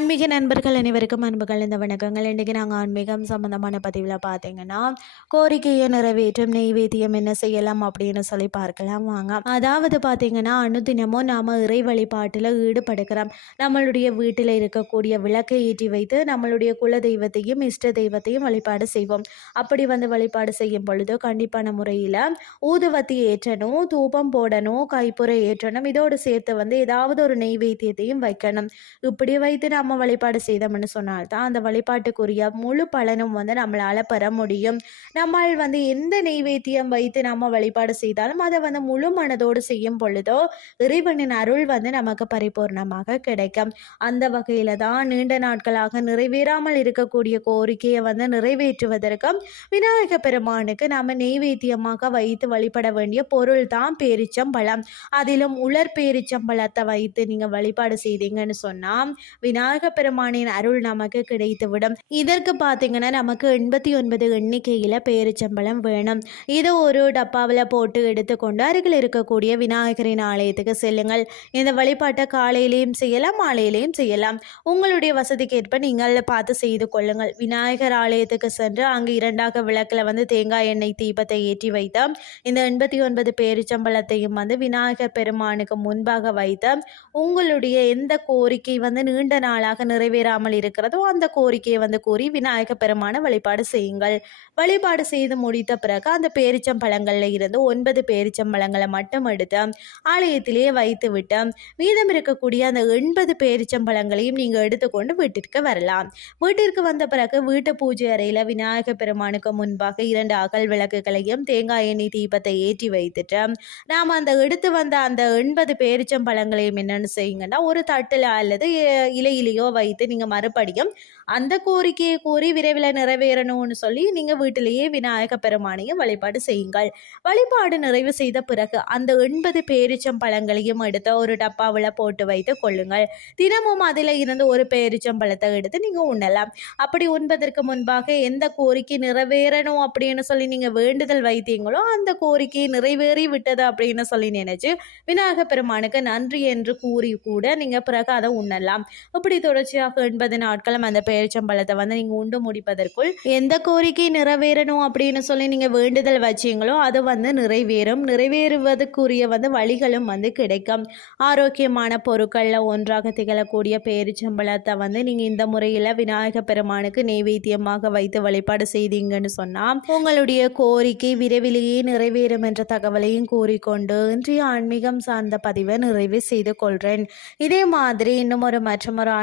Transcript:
ஆன்மீக நண்பர்கள் அனைவருக்கும் அன்புகள் இந்த வணக்கங்கள். இன்றைக்கி நாங்கள் ஆன்மீகம் சம்மந்தமான பதிவில் பார்த்தீங்கன்னா கோரிக்கையை நிறைவேற்றும் நெய்வேத்தியம் என்ன செய்யலாம் அப்படின்னு சொல்லி பார்க்கலாம். வாங்க. அதாவது பார்த்தீங்கன்னா அனுதினமும் நாம் இறை வழிபாட்டில் ஈடுபடுக்கிறோம் நம்மளுடைய வீட்டில் இருக்கக்கூடிய விளக்கை ஏற்றி வைத்து நம்மளுடைய குல தெய்வத்தையும் இஷ்ட தெய்வத்தையும் வழிபாடு செய்வோம். அப்படி வந்து வழிபாடு செய்யும் பொழுது கண்டிப்பான முறையில் ஊதுவத்தி ஏற்றணும் தூபம் போடணும் கைப்புறை ஏற்றணும். இதோடு சேர்த்து வந்து ஏதாவது ஒரு நெய்வேத்தியத்தையும் வைக்கணும். இப்படி வைத்து நம்ம வழிபாடு செய்தோம்னு சொன்னால் தான் அந்த வழிபாட்டுக்குரிய முழு பலனும் வந்து நம்மளால் பெற முடியும். நம்மால் வந்து எந்த நெய்வேத்தியம் வைத்து நம்ம வழிபாடு செய்தாலும் அதை வந்து முழு மனதோடு செய்யும் பொழுதோ இறைவனின் அருள் வந்து நமக்கு பரிபூர்ணமாக கிடைக்கும். அந்த வகையில் தான் நீண்ட நாட்களாக நிறைவேறாமல் இருக்கக்கூடிய கோரிக்கையை வந்து நிறைவேற்றுவதற்கும் விநாயக பெருமானுக்கு நம்ம நெய்வேத்தியமாக வைத்து வழிபட வேண்டிய பொருள் தான் பேரிச்சம்பழம். அதிலும் உலர் பேரிச்சம்பழத்தை வைத்து நீங்கள் வழிபாடு செய்தீங்கன்னு சொன்னால் விநாயக பெருமானின் அருள் நமக்கு கிடைத்துவிடும். இதற்கு பார்த்தீங்கன்னா நமக்கு எண்பத்தி ஒன்பது எண்ணிக்கையில் பேரிச்சம்பளம் வேணும். இதை ஒரு டப்பாவில் போட்டு எடுத்துக்கொண்டு அருகில் இருக்கக்கூடிய விநாயகரின் ஆலயத்துக்கு செல்லுங்கள். இந்த வழிபாட்டை காலையிலையும் செய்யலாம் மாலையிலையும் செய்யலாம். உங்களுடைய வசதிக்கேற்ப நீங்கள் பார்த்து செய்து கொள்ளுங்கள். விநாயகர் ஆலயத்துக்கு சென்று அங்கு இரண்டாக விளக்கில் வந்து தேங்காய் எண்ணெய் தீபத்தை ஏற்றி வைத்த இந்த எண்பத்தி ஒன்பது பேரிச்சம்பளத்தையும் வந்து விநாயகர் பெருமானுக்கு முன்பாக வைத்த உங்களுடைய எந்த கோரிக்கை வந்து நீண்ட நாளாக நிறைவேறாமல் இருக்கிறதோ அந்த கோரிக்கையை வந்து கூறி விநாயக பெருமான வழிபாடு செய்யுங்கள். வழிபாடு செய்து முடித்த பிறகு அந்த பேரிச்சம் பழங்களில் இருந்து ஒன்பது பேரிச்சம் பழங்களை மட்டும் எடுத்து ஆலயத்திலேயே வைத்து விட்டு மீதம் இருக்கக்கூடிய அந்த எண்பது பேரிச்சம் பழங்களையும் நீங்கள் எடுத்துக்கொண்டு வீட்டிற்கு வரலாம். வீட்டிற்கு வந்த பிறகு வீட்டு பூஜை அறையில் விநாயக பெருமானுக்கு முன்பாக இரண்டு அகல் விளக்குகளையும் தேங்காய் எண்ணெய் தீபத்தை ஏற்றி வைத்துட்டு நாம் அந்த எடுத்து வந்த அந்த எண்பது பேரிச்சம் பழங்களையும் என்னென்னு செய்யுங்கன்னா ஒரு தட்டில் அல்லது இலையிலையோ வைத்து நீங்கள் மறுபடியும் அந்த கோரிக்கையை கூறி விரைவில் நிறைவேறணும்னு சொல்லி நீங்கள் வீட்டிலேயே விநாயக பெருமானையும் வழிபாடு செய்யுங்கள். வழிபாடு நிறைவு செய்த பிறகு அந்த எண்பது பேரிச்சம் பழங்களையும் எடுத்து ஒரு டப்பாவில் போட்டு வைத்து கொள்ளுங்கள். தினமும் அதில் இருந்து ஒரு பேரிச்சம் பழத்தை எடுத்து நீங்கள் உண்ணலாம். அப்படி உண்பதற்கு முன்பாக எந்த கோரிக்கை நிறைவேறணும் அப்படின்னு சொல்லி நீங்கள் வேண்டுதல் வைத்தீங்களோ அந்த கோரிக்கை நிறைவேறி விட்டது அப்படின்னு சொல்லி நினைச்சு விநாயக பெருமானுக்கு நன்றி என்று கூறி கூட நீங்கள் பிறகு அதை உண்ணலாம். இப்படி தொடர்ச்சியாக எண்பது நாட்களும் அந்த பேரிச்சம்பழத்தை வந்து நீங்கள் உண்டு முடிப்பதற்குள் எந்த கோரிக்கை நிறைவேறணும் அப்படின்னு சொல்லி நீங்கள் வேண்டுதல் வச்சீங்களோ அது வந்து நிறைவேறும். நிறைவேறுவதற்குரிய வந்து வழிகளும் வந்து கிடைக்கும். ஆரோக்கியமான பொருட்களில் ஒன்றாக திகழக்கூடிய பேரிச்சம்பழத்தை வந்து நீங்கள் இந்த முறையில் விநாயக பெருமானுக்கு நெய்வேத்தியமாக வைத்து வழிபாடு செய்தீங்கன்னு சொன்னால் உங்களுடைய கோரிக்கை விரைவிலேயே நிறைவேறும் என்ற தகவலையும் கூறிக்கொண்டு இன்றைய ஆன்மீகம் சார்ந்த பதிவை நிறைவு செய்து கொள்கிறேன் இதே மாதிரி இன்னும் ஒரு மற்றும் ஒரு